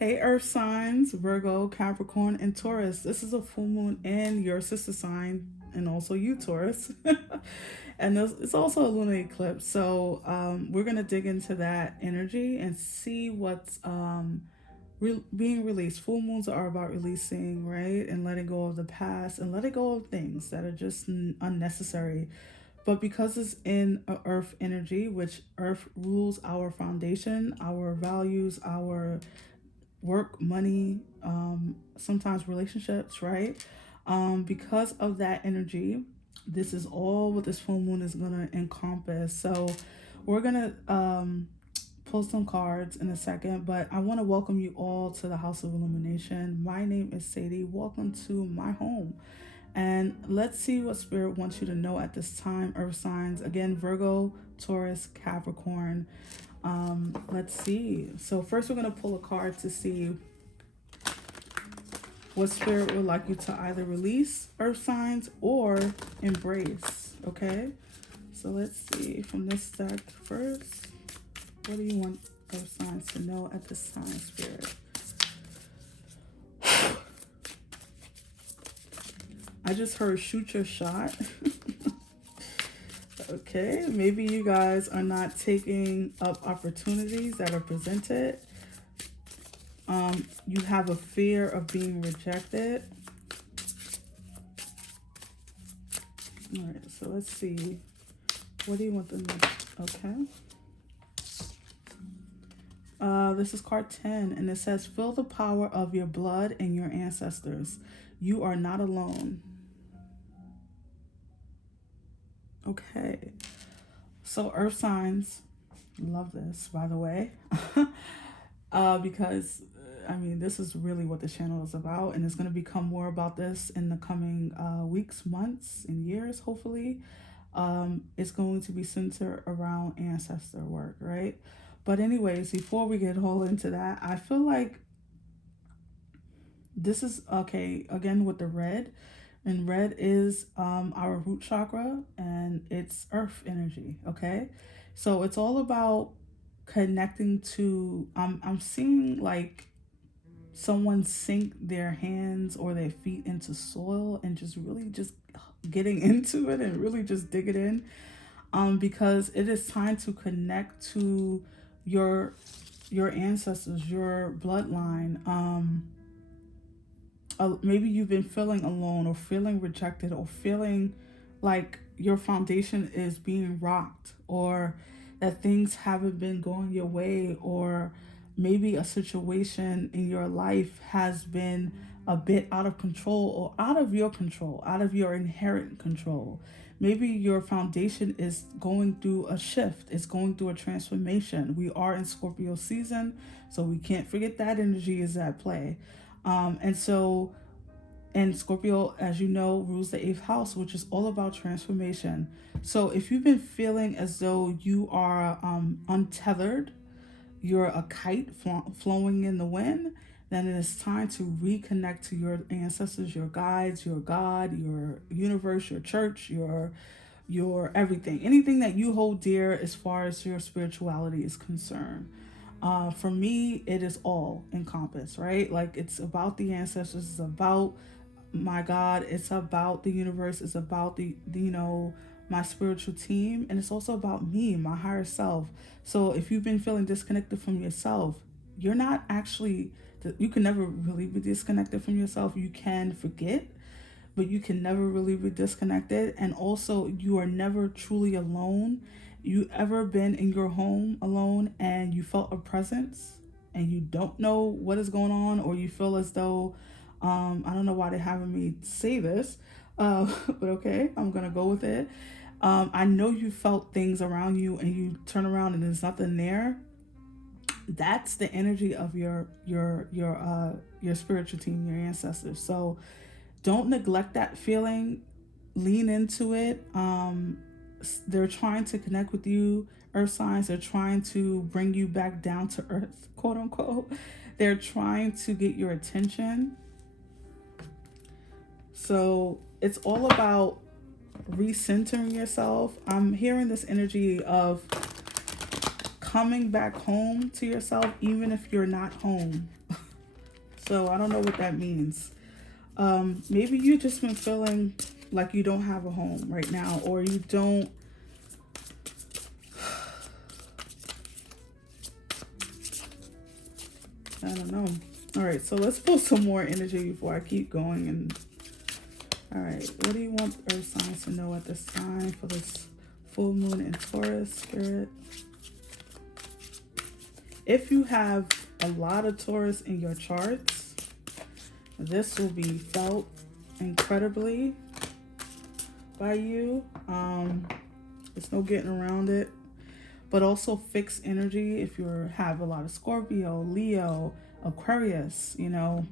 Hey, Earth signs, Virgo, Capricorn, and Taurus. This is a full moon in your sister sign, and also you, Taurus. And it's also a lunar eclipse. So we're going to dig into that energy and see what's being released. Full moons are about releasing, right? And letting go of the past and letting go of things that are just unnecessary. But because it's in a earth energy, which earth rules our foundation, our values, our work, money, sometimes relationships, right? Because of that energy, this is all what this full moon is going to encompass. So we're going to pull some cards in a second, but I want to welcome you all to the House of Illumination. My name is Sadie. Welcome to my home. And let's see what Spirit wants you to know at this time, Earth signs. Again, Virgo, Taurus, Capricorn. Let's see. So first we're going to pull a card to see what Spirit would like you to either release, Earth signs, or embrace. Okay? So let's see from this deck first. What do you want Earth signs to know at this time, Spirit? I just heard shoot your shot. Okay, maybe you guys are not taking up opportunities that are presented. You have a fear of being rejected. All right, so let's see. What do you want them to? Okay. This is card 10, and it says, feel the power of your blood and your ancestors. You are not alone. Okay. So earth signs, love this, by the way. Because I mean, this is really what the channel is about, and it's going to become more about this in the coming weeks, months, and years, hopefully. It's going to be centered around ancestor work, right? But anyways, before we get all into that, I feel like this is okay again with the red, and red is our root chakra, and it's earth energy. Okay, so it's all about connecting to. I'm seeing like someone sink their hands or their feet into soil and just really just getting into it and really just dig it in, because it is time to connect to your your ancestors, your bloodline. Maybe you've been feeling alone or feeling rejected or feeling like your foundation is being rocked, or that things haven't been going your way, or maybe a situation in your life has been a bit out of control or out of your inherent control. Maybe your foundation is going through a shift, it's going through a transformation. We are in Scorpio season, so we can't forget that energy is at play. And so, and Scorpio, as you know, rules the eighth house, which is all about transformation. So if you've been feeling as though you are untethered, you're a kite flowing in the wind, then it is time to reconnect to your ancestors, your guides, your God, your universe, your church, your everything, anything that you hold dear as far as your spirituality is concerned. For me, it is all encompassed, right? Like it's about the ancestors, it's about my God, it's about the universe, it's about the my spiritual team, and it's also about me, my higher self. So if you've been feeling disconnected from yourself, you're not actually, you can never really be disconnected from yourself. You can forget, but you can never really be disconnected. And also, you are never truly alone. You ever been in your home alone and you felt a presence and you don't know what is going on, or you feel as though, I don't know why they're having me say this, but okay, I'm gonna go with it. I know you felt things around you and you turn around and there's nothing there. That's the energy of your spiritual team, your ancestors. So don't neglect that feeling. Lean into it. They're trying to connect with you, earth signs. They're trying to bring you back down to earth, quote unquote. They're trying to get your attention. So it's all about recentering yourself. I'm hearing this energy of coming back home to yourself, even if you're not home. So I don't know what that means. Maybe you just been feeling like you don't have a home right now, or you don't. I don't know. All right, so let's pull some more energy before I keep going. And all right, what do you want earth signs to know at this time for this full moon in Taurus, Spirit? If you have a lot of Taurus in your charts, this will be felt incredibly by you. There's no getting around it. But also fixed energy if you have a lot of Scorpio, Leo, Aquarius, you know,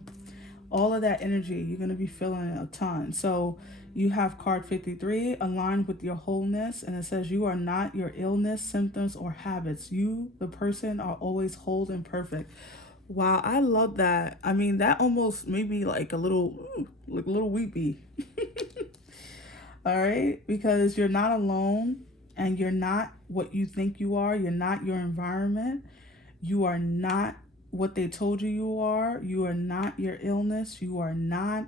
all of that energy, you're going to be feeling a ton. So you have card 53, aligned with your wholeness. And it says you are not your illness, symptoms, or habits. You, the person, are always whole and perfect. Wow, I love that. I mean, that almost made me like a little weepy. All right, because you're not alone, and you're not what you think you are. You're not your environment. You are not what they told you you are. You are not your illness. You are not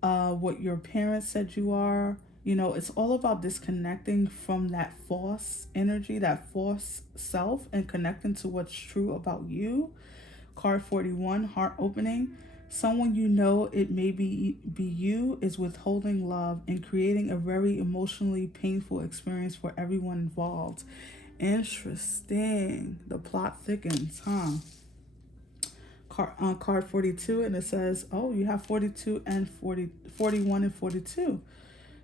what your parents said you are. You know, it's all about disconnecting from that false energy, that false self, and connecting to what's true about you. Card 41, heart opening. Someone you know, it may be you, is withholding love and creating a very emotionally painful experience for everyone involved. Interesting. The plot thickens, huh? Card 42, and it says, oh, you have 42 and 41 and 42.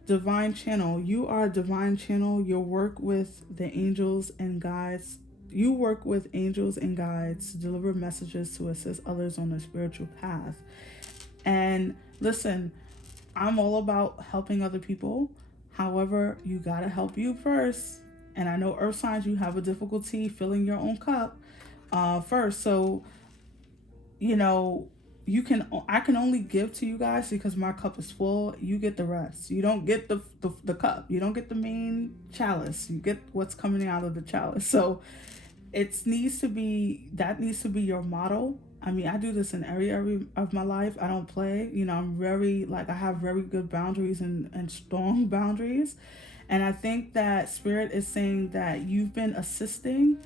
Divine channel. You are a divine channel. You work with the angels and guides. You work with angels and guides to deliver messages to assist others on their spiritual path. And listen, I'm all about helping other people. However, you got to help you first. And I know earth signs, you have a difficulty filling your own cup first. So, you know, I can only give to you guys because my cup is full. You get the rest. You don't get the cup. You don't get the main chalice. You get what's coming out of the chalice. So that needs to be your motto. I mean, I do this in every area of my life. I don't play. You know, I have very good boundaries and strong boundaries. And I think that Spirit is saying that you've been assisting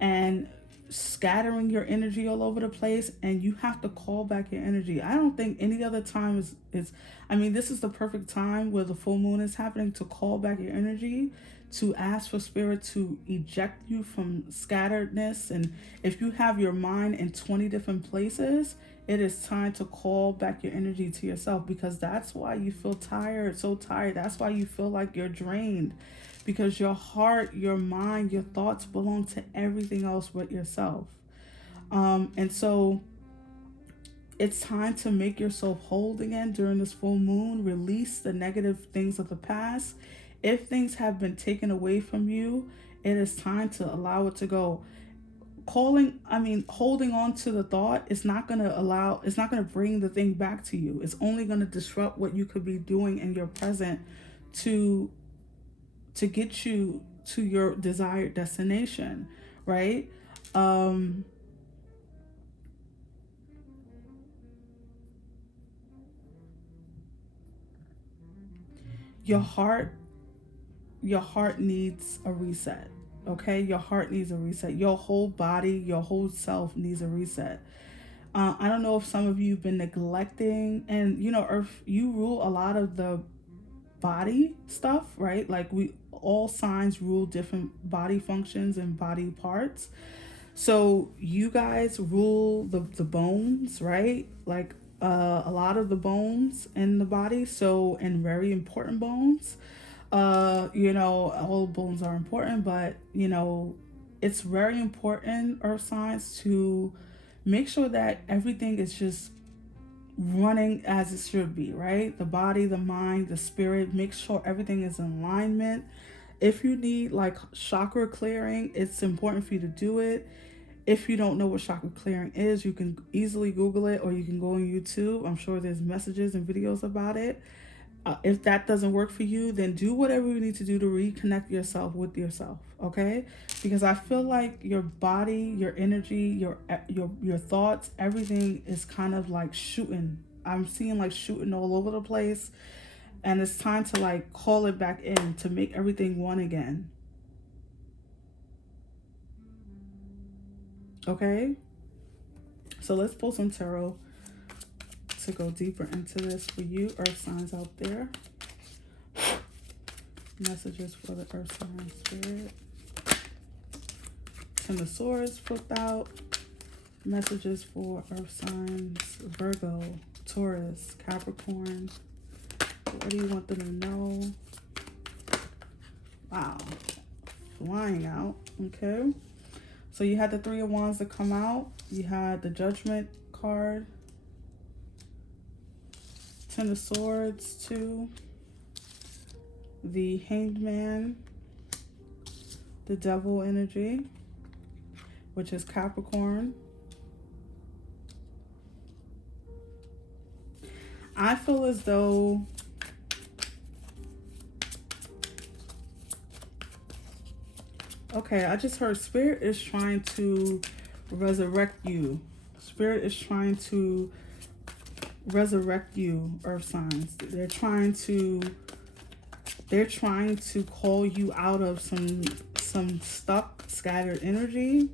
and scattering your energy all over the place, and you have to call back your energy. I don't think any other time is I mean, this is the perfect time where the full moon is happening to call back your energy, to ask for Spirit to eject you from scatteredness. And if you have your mind in 20 different places, it is time to call back your energy to yourself, because that's why you feel tired, so tired. That's why you feel like you're drained, because your heart, your mind, your thoughts belong to everything else but yourself. And so it's time to make yourself whole again during this full moon. Release the negative things of the past. If things have been taken away from you, it is time to allow it to go. Holding on to the thought is not going to bring the thing back to you. It's only going to disrupt what you could be doing in your present to get you to your desired destination, right? Your heart needs a reset. Okay, your heart needs a reset. Your whole body, your whole self needs a reset. I don't know if some of you have been neglecting, and you know, Earth, you rule a lot of the body stuff, right? Like all signs rule different body functions and body parts. So you guys rule the bones, right? Like a lot of the bones in the body. So, and very important bones. You know, all bones are important, but you know, it's very important, earth signs, to make sure that everything is just running as it should be, right? The body, the mind, the spirit, make sure everything is in alignment. If you need like chakra clearing, it's important for you to do it. If you don't know what chakra clearing is, you can easily Google it, or you can go on YouTube. I'm sure there's messages and videos about it. If that doesn't work for you, then do whatever you need to do to reconnect yourself with yourself, okay? Because I feel like your body, your energy, your thoughts, everything is kind of like shooting. I'm seeing like shooting all over the place, and it's time to like call it back in to make everything one again. Okay? So let's pull some tarot to go deeper into this for you, earth signs out there. Messages for the earth sign spirit. Ten of Swords flipped out. Messages for earth signs Virgo, Taurus, Capricorn. What do you want them to know? Wow. Flying out. Okay. So you had the Three of Wands to come out. You had the Judgment card. Ten of Swords, 2. The Hanged Man. The Devil energy, which is Capricorn. I feel as though okay, I just heard Spirit is trying to resurrect you. Spirit is trying to resurrect you, earth signs. They're trying to call you out of some stuck, scattered energy.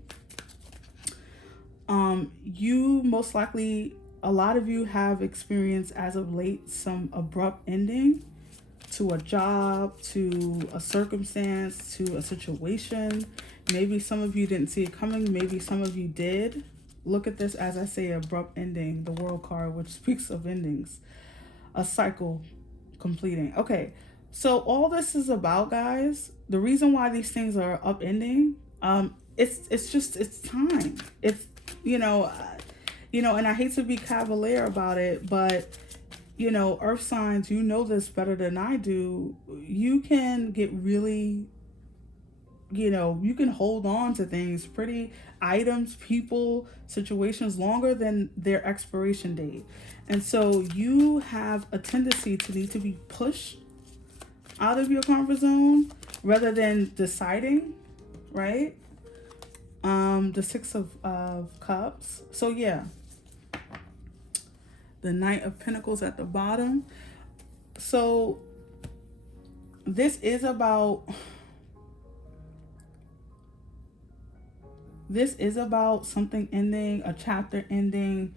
You most likely, a lot of you have experienced as of late some abrupt ending to a job, to a circumstance, to a situation. Maybe some of you didn't see it coming. Maybe some of you did. Look at this as I say abrupt ending, the World card, which speaks of endings. A cycle completing. Okay, so all this is about, guys, the reason why these things are upending, it's time. It's, and I hate to be cavalier about it, but earth signs, you know this better than I do. You can get really, you can hold on to things, pretty items, people, situations longer than their expiration date. And so you have a tendency to need to be pushed out of your comfort zone rather than deciding, right? The Six of Cups. So yeah. The Knight of Pentacles at the bottom. So this is about something ending, a chapter ending.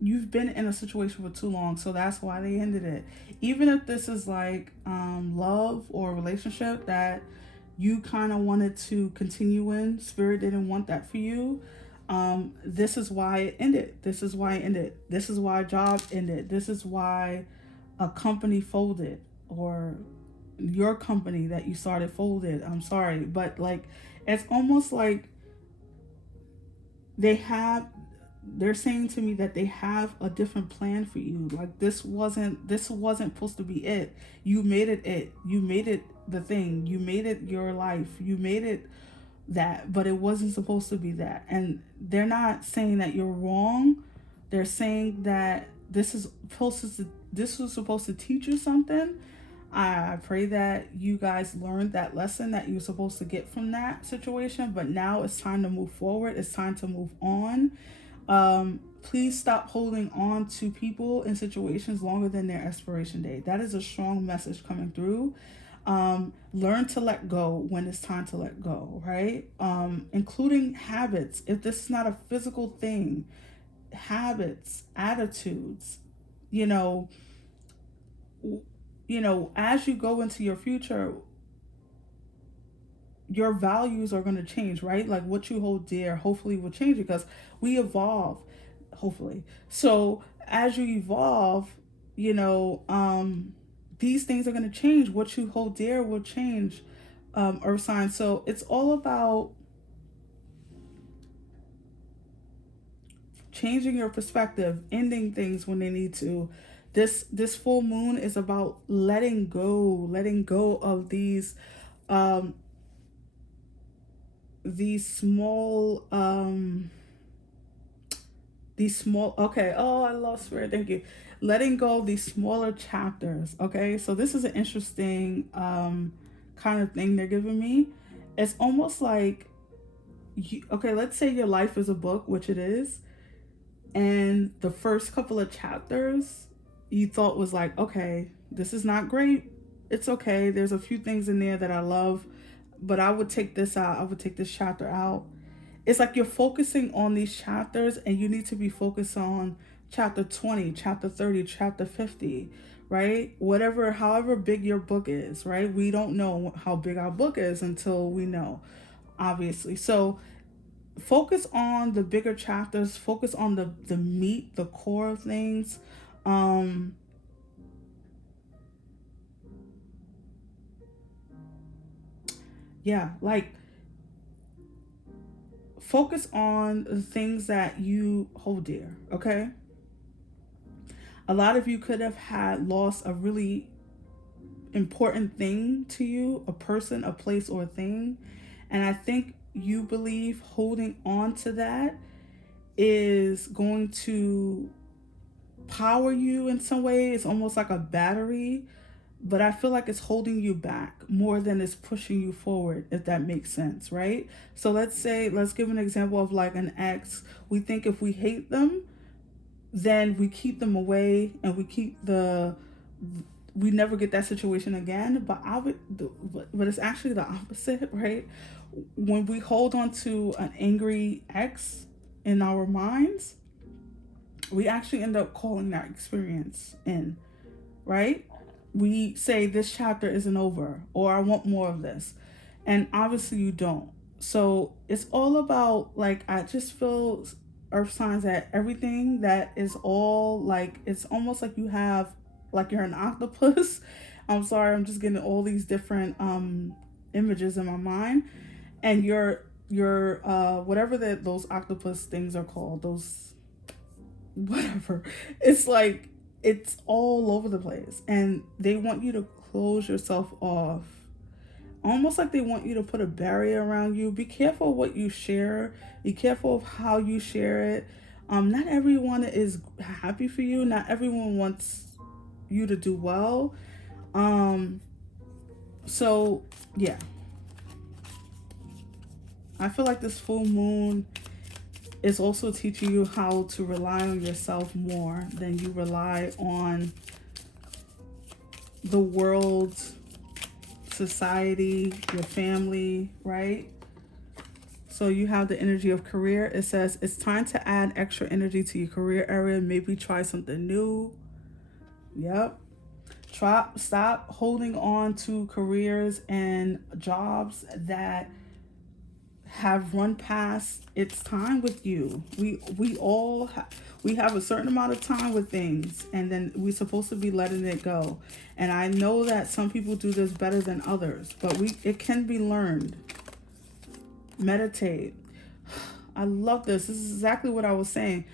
You've been in a situation for too long, so that's why they ended it. Even if this is like love or relationship that you kind of wanted to continue in, Spirit didn't want that for you. This is why it ended. This is why it ended. This is why a job ended. This is why a company folded, or your company that you started folded. I'm sorry, but like it's almost like they're saying to me that they have a different plan for you. Like this wasn't supposed to be it. You made it. You made it the thing. You made it your life. You made it that, but it wasn't supposed to be that. And they're not saying that you're wrong. They're saying that this was supposed to teach you something. I pray that you guys learned that lesson that you're supposed to get from that situation, but now it's time to move forward. It's time to move on. Please stop holding on to people in situations longer than their expiration date. That is a strong message coming through. Learn to let go when it's time to let go, right? Including habits. If this is not a physical thing, habits, attitudes, as you go into your future, your values are going to change, right? Like what you hold dear hopefully will change because we evolve, hopefully. So as you evolve, these things are going to change. What you hold dear will change, earth sign. So it's all about changing your perspective, ending things when they need to. This full moon is about letting go of these these small, okay, oh, I love spirit, thank you. Letting go of these smaller chapters, okay? So this is an interesting kind of thing they're giving me. It's almost like okay, let's say your life is a book, which it is, and the first couple of chapters you thought was like, okay, this is not great, it's okay, there's a few things in there that I love, but I would take this out, I would take this chapter out. It's like you're focusing on these chapters and you need to be focused on chapter 20, chapter 30, chapter 50, right? Whatever, however big your book is, right? We don't know how big our book is until we know, obviously. So focus on the bigger chapters, focus on the meat, the core of things. Um yeah, like focus on the things that you hold dear, okay? A lot of you could have had lost a really important thing to you, a person, a place, or a thing. And I think you believe holding on to that is going to power you in some way. It's almost like a battery, but I feel like it's holding you back more than it's pushing you forward, if that makes sense, right? So let's give an example of like an ex. We think if we hate them, then we keep them away and we never get that situation again. But but it's actually the opposite, right? When we hold on to an angry ex in our minds, we actually end up calling that experience in, right? We say this chapter isn't over, or I want more of this, and obviously you don't. So it's all about, like, I just feel earth signs that everything that is all like, it's almost like you have, like you're an octopus. I'm sorry, I'm just getting all these different images in my mind, and you're whatever that those octopus things are called, those whatever, it's like it's all over the place, and they want you to close yourself off, almost like they want you to put a barrier around you. Be careful what you share, be careful of how you share it. Not everyone is happy for you, not everyone wants you to do well. um so yeah, I feel like this full moon is also teaching you how to rely on yourself more than you rely on the world, society, your family, right? So you have the energy of career. It says it's time to add extra energy to your career area. Maybe try something new. Yep. Stop holding on to careers and jobs that have run past its time with you. We have a certain amount of time with things, and then we're supposed to be letting it go. And I know that some people do this better than others, but it can be learned. Meditate. I love this. This is exactly what I was saying.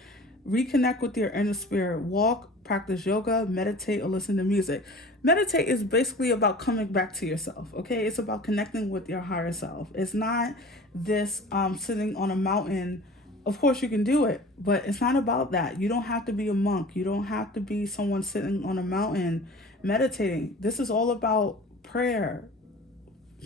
Reconnect with your inner spirit. Walk, practice yoga, meditate, or listen to music. Meditate is basically about coming back to yourself, okay? It's about connecting with your higher self. It's not this sitting on a mountain. Of course you can do it, but it's not about that. You don't have to be a monk. You don't have to be someone sitting on a mountain meditating. This is all about prayer,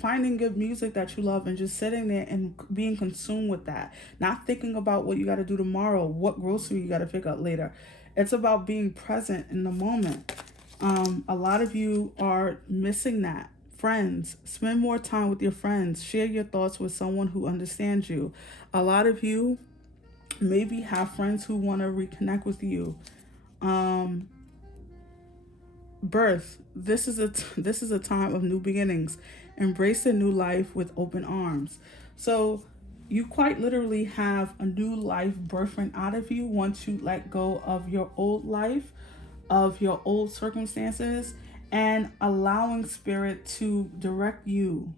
finding good music that you love and just sitting there and being consumed with that, not thinking about what you got to do tomorrow, what grocery you got to pick up later. It's about being present in the moment. A lot of you are missing that. Friends, spend more time with your friends. Share your thoughts with someone who understands you. A lot of you maybe have friends who want to reconnect with you. Birth. This is a time of new beginnings. Embrace a new life with open arms. So you quite literally have a new life birthing out of you once you let go of your old life, of your old circumstances, and allowing spirit to direct you,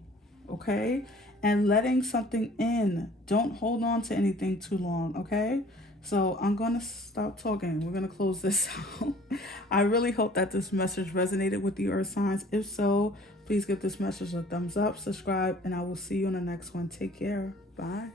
okay? And letting something in. Don't hold on to anything too long, okay? So I'm going to stop talking. We're going to close this out. I really hope that this message resonated with the earth signs. If so, Please give this message a thumbs up, subscribe, and I will see you in the next one. Take care. Bye.